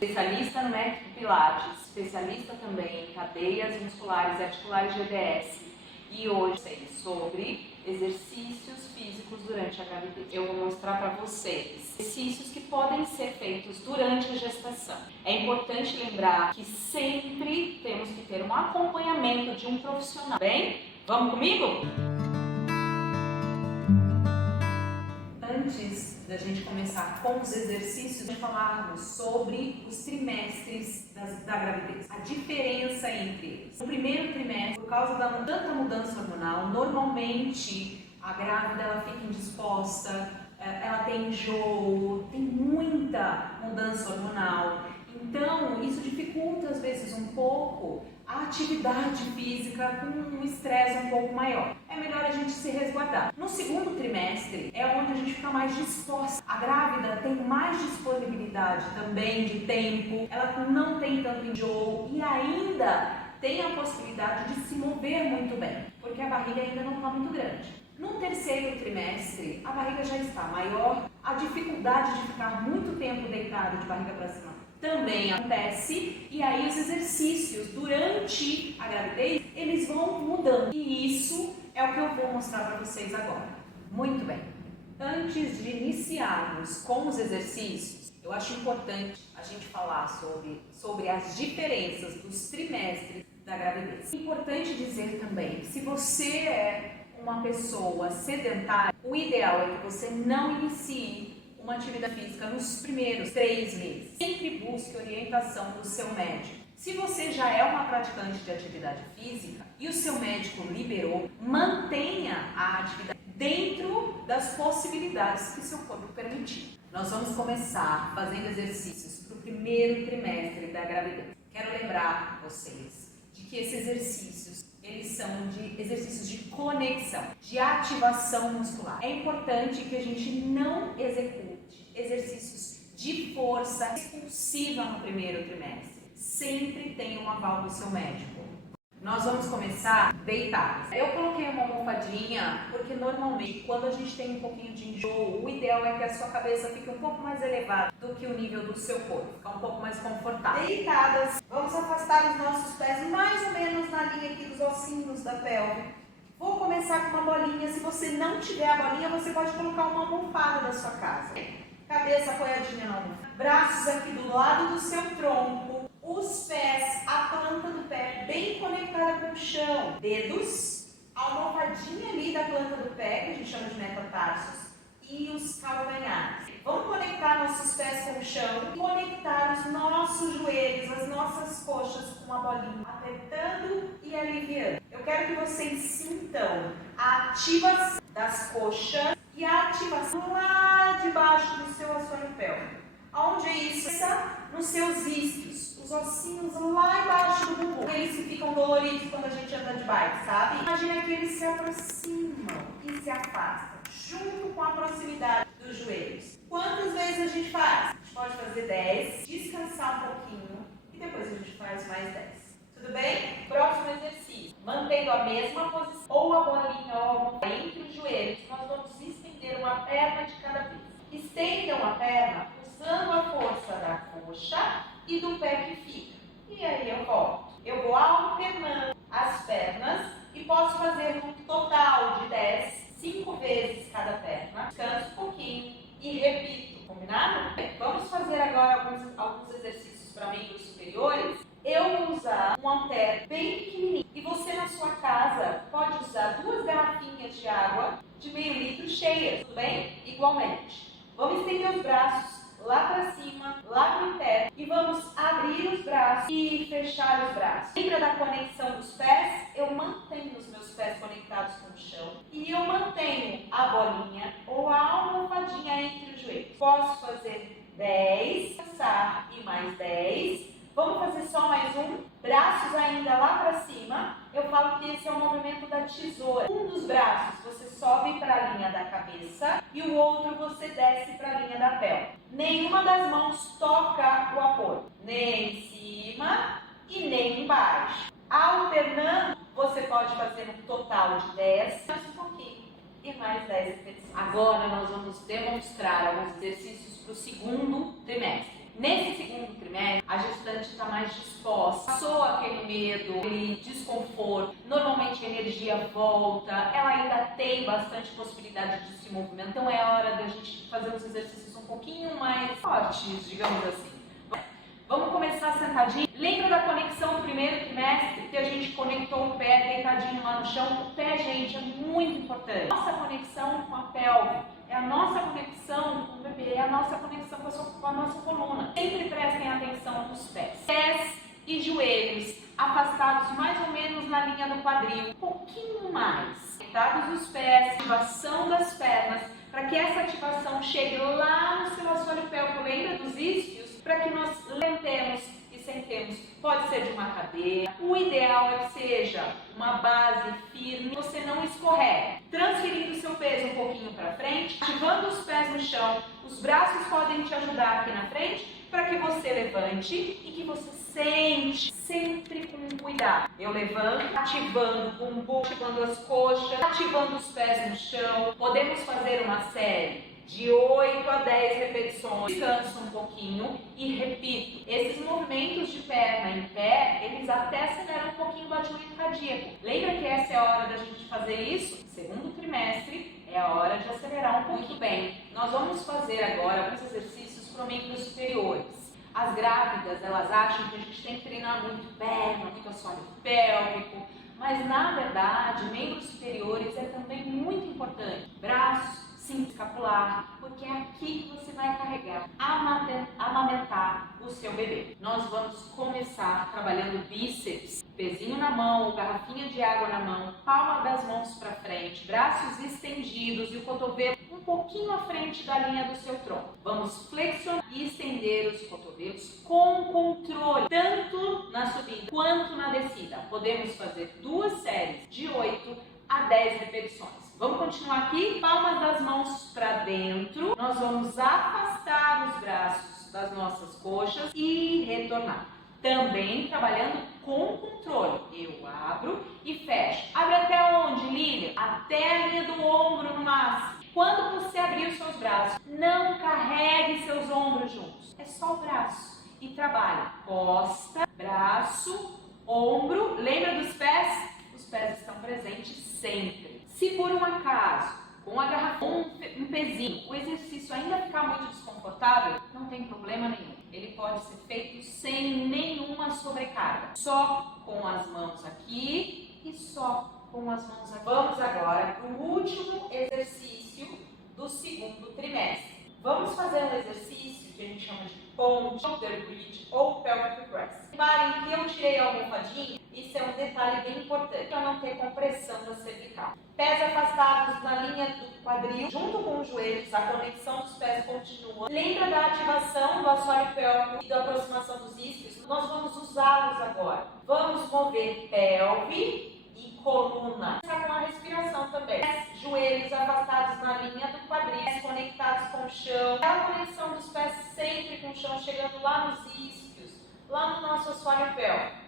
especialista no método Pilates, especialista também em cadeias musculares e articulares GDS. E hoje sei sobre exercícios físicos durante a gravidez. Eu vou mostrar para vocês exercícios que podem ser feitos durante a gestação. É importante lembrar que sempre temos que ter um acompanhamento de um profissional. Bem, vamos comigo? Antes da gente começar com os exercícios, vamos falarmos sobre os trimestres da gravidez. A diferença entre eles. No primeiro trimestre, por causa da tanta mudança hormonal, normalmente a grávida ela fica indisposta, ela tem enjoo, tem muita mudança hormonal. Então, isso dificulta às vezes um pouco a atividade física com um estresse um pouco maior. É melhor a gente se resguardar. No segundo trimestre é onde a gente fica mais disposta. A grávida tem mais disponibilidade também de tempo, ela não tem tanto enjoo e ainda tem a possibilidade de se mover muito bem, porque a barriga ainda não está muito grande. No terceiro trimestre, a barriga já está maior, a dificuldade de ficar muito tempo deitado de barriga para cima também acontece, e aí os exercícios durante a gravidez, eles vão mudando. E isso é o que eu vou mostrar para vocês agora. Muito bem. Antes de iniciarmos com os exercícios, eu acho importante a gente falar sobre as diferenças dos trimestres da gravidez. É importante dizer também que se você é uma pessoa sedentária, o ideal é que você não inicie uma atividade física nos primeiros 3 meses. Sempre busque orientação do seu médico. Se você já é uma praticante de atividade física e o seu médico liberou, mantenha a atividade dentro das possibilidades que seu corpo permitir. Nós vamos começar fazendo exercícios para o primeiro trimestre da gravidez. Quero lembrar vocês de que esses exercícios eles são de exercícios de conexão, de ativação muscular. É importante que a gente não execute exercícios de força expulsiva no primeiro trimestre. Sempre tenha um aval do seu médico. Nós vamos começar deitados. Eu coloquei uma almofadinha porque normalmente quando a gente tem um pouquinho de enjoo, o ideal é que a sua cabeça fique um pouco mais elevada do que o nível do seu corpo, ficar um pouco mais confortável. Deitadas, vamos afastar os nossos pés mais ou menos na linha aqui dos ossinhos da pelve. Vou começar com uma bolinha. Se você não tiver a bolinha, você pode colocar uma almofada da sua casa. Cabeça apoiadinha na almofada. Braços aqui do lado do seu tronco. Os pés, a planta do pé bem conectada com o chão. Dedos, a almofadinha ali da planta do pé, que a gente chama de metatarsos, e os calcanhares. Vamos conectar nossos pés com o chão e conectar os nossos joelhos, as nossas coxas com a bolinha, apertando e aliviando. Eu quero que vocês sintam a ativação das coxas e a ativação lá de baixo do seu assoalho pélvico. Aonde é isso? Nos seus isquios, os ossinhos lá embaixo do bumbum. Aqueles que ficam doloridos quando a gente anda de bike, sabe? Imagina que eles se aproximam e se afastam, junto com a proximidade dos joelhos. Quantas vezes a gente faz? A gente pode fazer 10, descansar um pouquinho e depois a gente faz mais 10. Tudo bem? Próximo exercício. Mantendo a mesma posição, ou a bolinha ou a almofada entre os joelhos, nós vamos estender uma perna de cada vez. Estendam a perna usando a força da coxa e do pé que fica. E aí eu volto. Eu vou alternando as pernas e posso fazer um total de 10, 5 vezes cada perna. Descanso um pouquinho e repito. Combinado? Bem, vamos fazer agora alguns exercícios para membros superiores. Eu vou usar um halter bem pequenininho. E você na sua casa pode usar 2 garrafinhas de água de meio litro cheias, tudo bem? Igualmente. Vamos estender os braços lá para cima, lá para o teto, e vamos abrir os braços e fechar os braços. Lembra da conexão dos pés? Eu mantenho os meus pés conectados com o chão e eu mantenho a bolinha ou a almofadinha entre os joelhos. Posso fazer 10, passar e mais 10. Vamos fazer só mais um. Braços ainda lá para cima. Eu falo que esse é o movimento da tesoura. Um dos braços você sobe para a linha da cabeça e o outro você desce para a linha da pelve. Nenhuma das mãos toca o apoio, nem em cima e nem embaixo. Alternando, você pode fazer um total de 10, mais um pouquinho, e mais 10 repetições. Agora nós vamos demonstrar alguns exercícios para o segundo trimestre. Nesse segundo trimestre, a gestante está mais disposta, passou aquele medo, aquele desconforto, normalmente a energia volta, ela ainda tem bastante possibilidade de se movimentar, então é hora da gente fazer uns exercícios um pouquinho mais fortes, digamos assim. Vamos começar sentadinho. Lembra da conexão do primeiro trimestre? Que a gente conectou o pé deitadinho lá no chão? O pé, gente, é muito importante. Nossa conexão com a pelve, é a nossa conexão com o bebê, é a nossa conexão com a nossa coluna. Sempre prestem atenção nos pés. Pés e joelhos afastados mais ou menos na linha do quadril. Um pouquinho mais. Deitados os pés, ativação das pernas, para que essa ativação chegue lá no seu assoalho pélvico. Lembra dos isquios? Para que nós levantemos e sentemos. Pode ser de uma cadeira. O ideal é que seja uma base firme, você não escorregue. Transferindo o seu peso um pouquinho para frente, ativando os pés no chão. Os braços podem te ajudar aqui na frente para que você levante e que você sente sempre com cuidado. Eu levanto, ativando o bumbum, ativando as coxas, ativando os pés no chão. Podemos fazer uma série de 8 a 10 repetições, descanso um pouquinho e repito. Esses movimentos de perna em pé, eles até aceleram um pouquinho o batimento cardíaco. Lembra que essa é a hora da gente fazer isso? Segundo trimestre, é a hora de acelerar um pouquinho. Muito bem, nós vamos fazer agora alguns exercícios para membros superiores. As grávidas, elas acham que a gente tem que treinar muito perna, muito assoalho pélvico, mas na verdade, membros superiores é também muito importante. Braços, cinto escapular, porque é aqui que você vai carregar, amamentar o seu bebê. Nós vamos começar trabalhando bíceps, pezinho na mão, garrafinha de água na mão, palma das mãos para frente, braços estendidos e o cotovelo um pouquinho à frente da linha do seu tronco. Vamos flexionar e estender os cotovelos com controle, tanto na subida quanto na descida. Podemos fazer 2 séries de 8 a 10 repetições. Vamos continuar aqui, palmas das mãos para dentro. Nós vamos afastar os braços das nossas coxas e retornar. Também trabalhando com controle. Eu abro e fecho. Abre até onde, Lilian? Até a linha do ombro no máximo. Quando você abrir os seus braços, não carregue seus ombros juntos. É só o braço. E trabalha costa, braço, ombro. Lembra dos pés? Os pés estão presentes sempre. Se por um acaso, com a garrafa, um pezinho, o exercício ainda ficar muito desconfortável, não tem problema nenhum. Ele pode ser feito sem nenhuma sobrecarga. Só com as mãos aqui e só com as mãos aqui. Vamos agora para o último exercício do segundo trimestre. Vamos fazer um exercício que a gente chama de ponte, shoulder bridge ou pelvic press. Reparem que eu tirei a almofadinha, isso é um detalhe bem importante para não ter compressão da cervical. Pés afastados na linha do quadril, junto com os joelhos, a conexão dos pés continua. Lembra da ativação do assoalho pélvico e da aproximação dos isquios? Nós vamos usá-los agora. Vamos mover pelve e coluna. Começar com a respiração também. Pés, joelhos afastados na linha do quadril, pés conectados com o chão. A conexão dos pés sempre com o chão, chegando lá nos isquios, lá no nosso assoalho pélvico.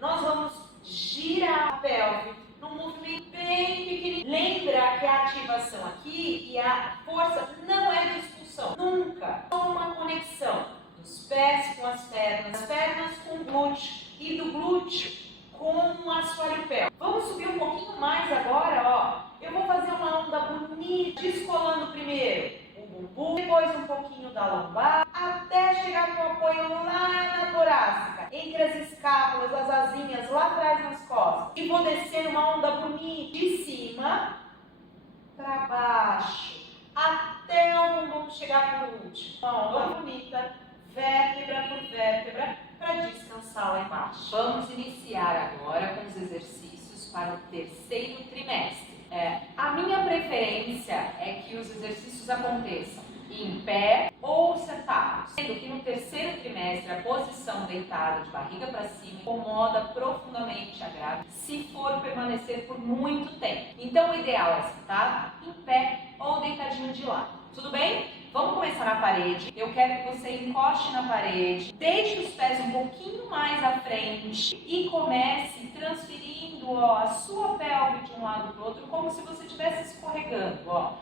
Nós vamos girar a pelve num movimento bem pequenininho. Lembra que a ativação aqui e a força não é de expulsão, nunca. Só uma conexão dos pés com as pernas com o glúteo e do glúteo com o assoalho pélvico. Vamos subir um pouquinho mais agora, ó. Eu vou fazer uma onda bonita, descolando primeiro o bumbum, depois um pouquinho da lombar, até chegar com o apoio lá na torácica, entre as escápulas, as asinhas lá atrás nas costas. E vou descer uma onda bonita de cima para baixo, até o bumbum chegar por último. Uma onda bonita, vértebra por vértebra, para descansar lá embaixo. Vamos iniciar agora com os exercícios para o terceiro trimestre. A minha preferência é que os exercícios aconteçam em pé ou sentados, sendo que no terceiro trimestre a posição deitada de barriga para cima incomoda profundamente a grávida se for permanecer por muito tempo. Então o ideal é sentado, em pé ou deitadinho de lado. Tudo bem? Vamos começar na parede. Eu quero que você encoste na parede, deixe os pés um pouquinho mais à frente e comece transferindo a sua pelve de um lado para o outro, como se você estivesse escorregando.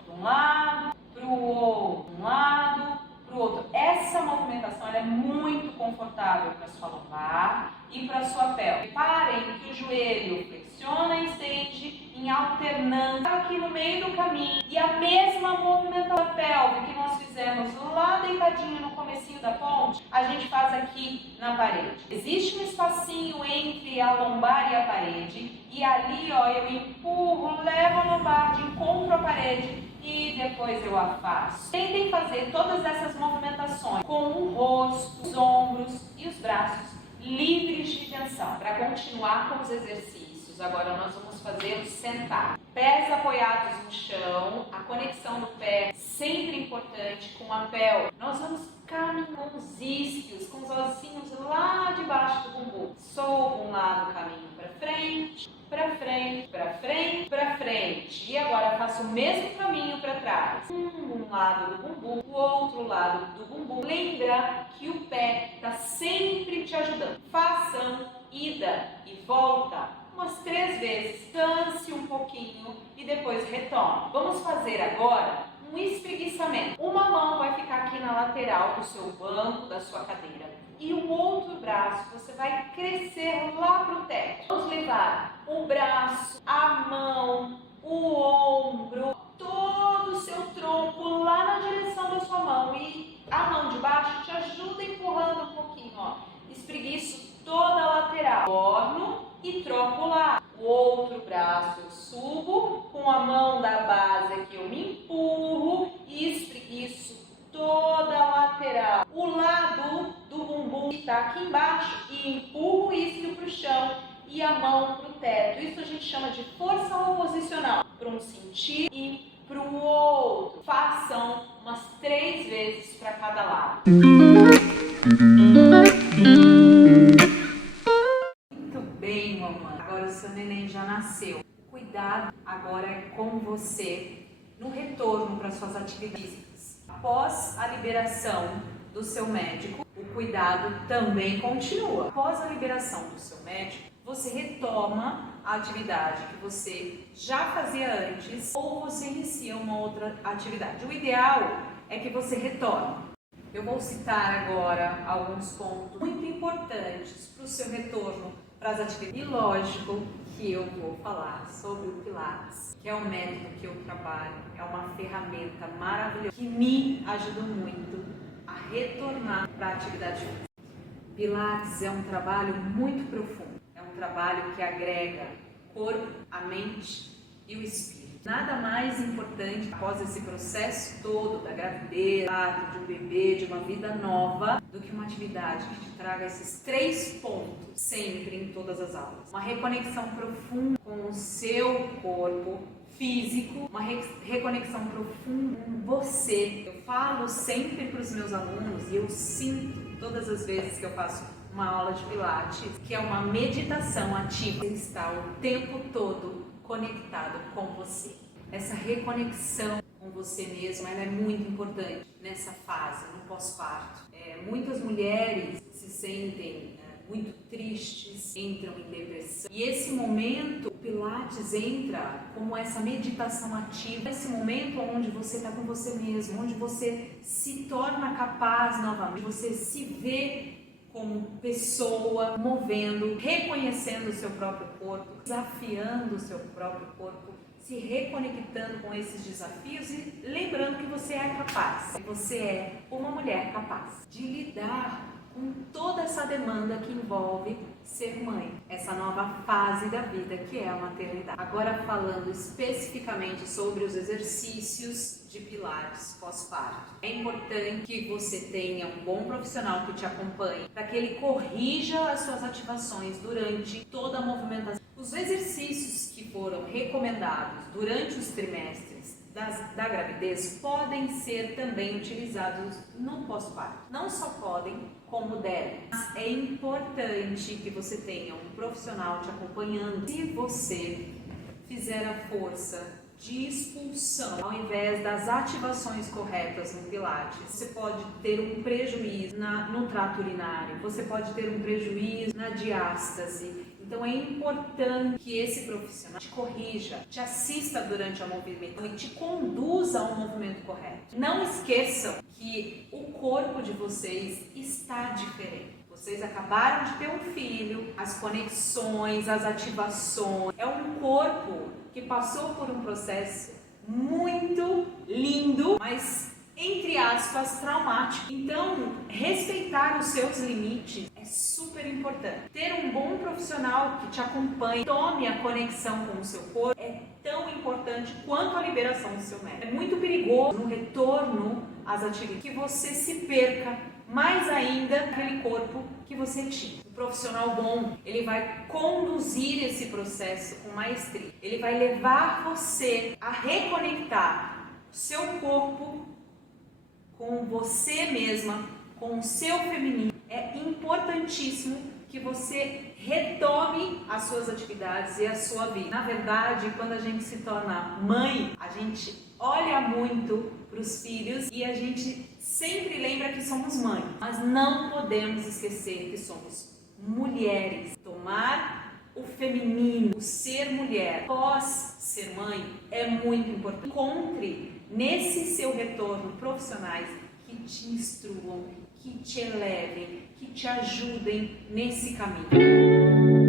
De um lado para o outro, de um lado para para o outro. Essa movimentação ela é muito confortável para a sua lombar e para a sua pelve. Reparem que o joelho flexiona e estende em alternância aqui no meio do caminho. E a mesma movimentação da pelve que nós fizemos lá deitadinho no comecinho da ponte, a gente faz aqui na parede. Existe um espacinho entre a lombar e a parede. E ali, ó, eu empurro, levo a lombar de encontro à parede e depois eu afasto. Tentem fazer todas essas movimentações com o rosto, os ombros e os braços livres de tensão. Para continuar com os exercícios, agora nós vamos fazer o sentar. Pés apoiados no chão, a conexão do pé sempre importante com a pelve. Nós vamos caminhar com os isquios, com os ossinhos lá debaixo do bumbum. Sob um lado, caminho para frente, para frente, para frente, para frente. E agora faço o mesmo caminho para trás. Um lado do bumbum, o outro lado do bumbum. Lembra que o pé está sempre te ajudando. Façam ida e volta umas 3 vezes. Dance um pouquinho e depois retome. Vamos fazer agora um espreguiçamento. Uma mão vai ficar aqui na lateral do seu banco, da sua cadeira. E o outro braço você vai crescer lá para o teto. Vamos levar o braço, a mão, o ombro, todo o seu tronco lá na direção da sua mão. E a mão de baixo te ajuda empurrando um pouquinho, ó. Espreguiço toda a lateral. Torno e troco lá. O outro braço eu subo, com a mão da base aqui eu me empurro e espreguiço toda a lateral. O lado do bumbum que está aqui embaixo e empurro o isquio para o chão e a mão para o teto. Isso a gente chama de força oposicional. Para um sentido e para o outro. Façam umas 3 vezes para cada lado. Muito bem, mamãe. Agora o seu neném já nasceu. O cuidado agora é com você no retorno para suas atividades físicas. Após a liberação do seu médico, o cuidado também continua. Após a liberação do seu médico, você retoma a atividade que você já fazia antes ou você inicia uma outra atividade. O ideal é que você retome. Eu vou citar agora alguns pontos muito importantes para o seu retorno para as atividades. E lógico que eu vou falar sobre o Pilates, que é o método que eu trabalho, é uma ferramenta maravilhosa que me ajuda muito a retornar para a atividade física. Pilates é um trabalho muito profundo, é um trabalho que agrega o corpo, a mente e o espírito. Nada mais importante após esse processo todo da gravidez, de um bebê, de uma vida nova, do que uma atividade que te traga esses 3 pontos sempre em todas as aulas. Uma reconexão profunda com o seu corpo físico, uma reconexão profunda com você. Eu falo sempre para os meus alunos e eu sinto todas as vezes que eu faço uma aula de Pilates, que é uma meditação ativa. Ele está o tempo todo conectado com você. Essa reconexão com você mesmo, ela é muito importante nessa fase, no pós-parto. Muitas mulheres se sentem muito tristes, entram em depressão. E esse momento, o Pilates entra como essa meditação ativa, esse momento onde você está com você mesmo, onde você se torna capaz novamente, você se vê como pessoa, movendo, reconhecendo o seu próprio corpo, desafiando o seu próprio corpo, se reconectando com esses desafios e lembrando que você é capaz, que você é uma mulher capaz de lidar com toda essa demanda que envolve ser mãe, essa nova fase da vida que é a maternidade. Agora falando especificamente sobre os exercícios de Pilates pós-parto. É importante que você tenha um bom profissional que te acompanhe para que ele corrija as suas ativações durante toda a movimentação. Os exercícios que foram recomendados durante os trimestres da gravidez podem ser também utilizados no pós-parto. Não só podem, como devem. Mas é importante que você tenha um profissional te acompanhando. Se você fizer a força de expulsão ao invés das ativações corretas no Pilates, você pode ter um prejuízo no trato urinário, você pode ter um prejuízo na diástase. Então é importante que esse profissional te corrija, te assista durante a movimentação e te conduza a um movimento correto. Não esqueçam que que o corpo de vocês está diferente. Vocês acabaram de ter um filho, as conexões, as ativações. É um corpo que passou por um processo muito lindo, mas entre aspas traumático. Então, respeitar os seus limites é super importante. Ter um bom profissional que te acompanhe, tome a conexão com o seu corpo, é tão importante quanto a liberação do seu médico. É muito perigoso no retorno às atividades que você se perca mais ainda naquele corpo que você tinha. Um profissional bom, ele vai conduzir esse processo com maestria. Ele vai levar você a reconectar o seu corpo com você mesma, com o seu feminino. É importantíssimo que você retome as suas atividades e a sua vida. Na verdade, quando a gente se torna mãe, a gente olha muito para os filhos e a gente sempre lembra que somos mãe. Mas não podemos esquecer que somos mulheres. Tomar o feminino, o ser mulher, após ser mãe, é muito importante. Encontre nesse seu retorno profissionais que te instruam, que te elevem, que te ajudem nesse caminho.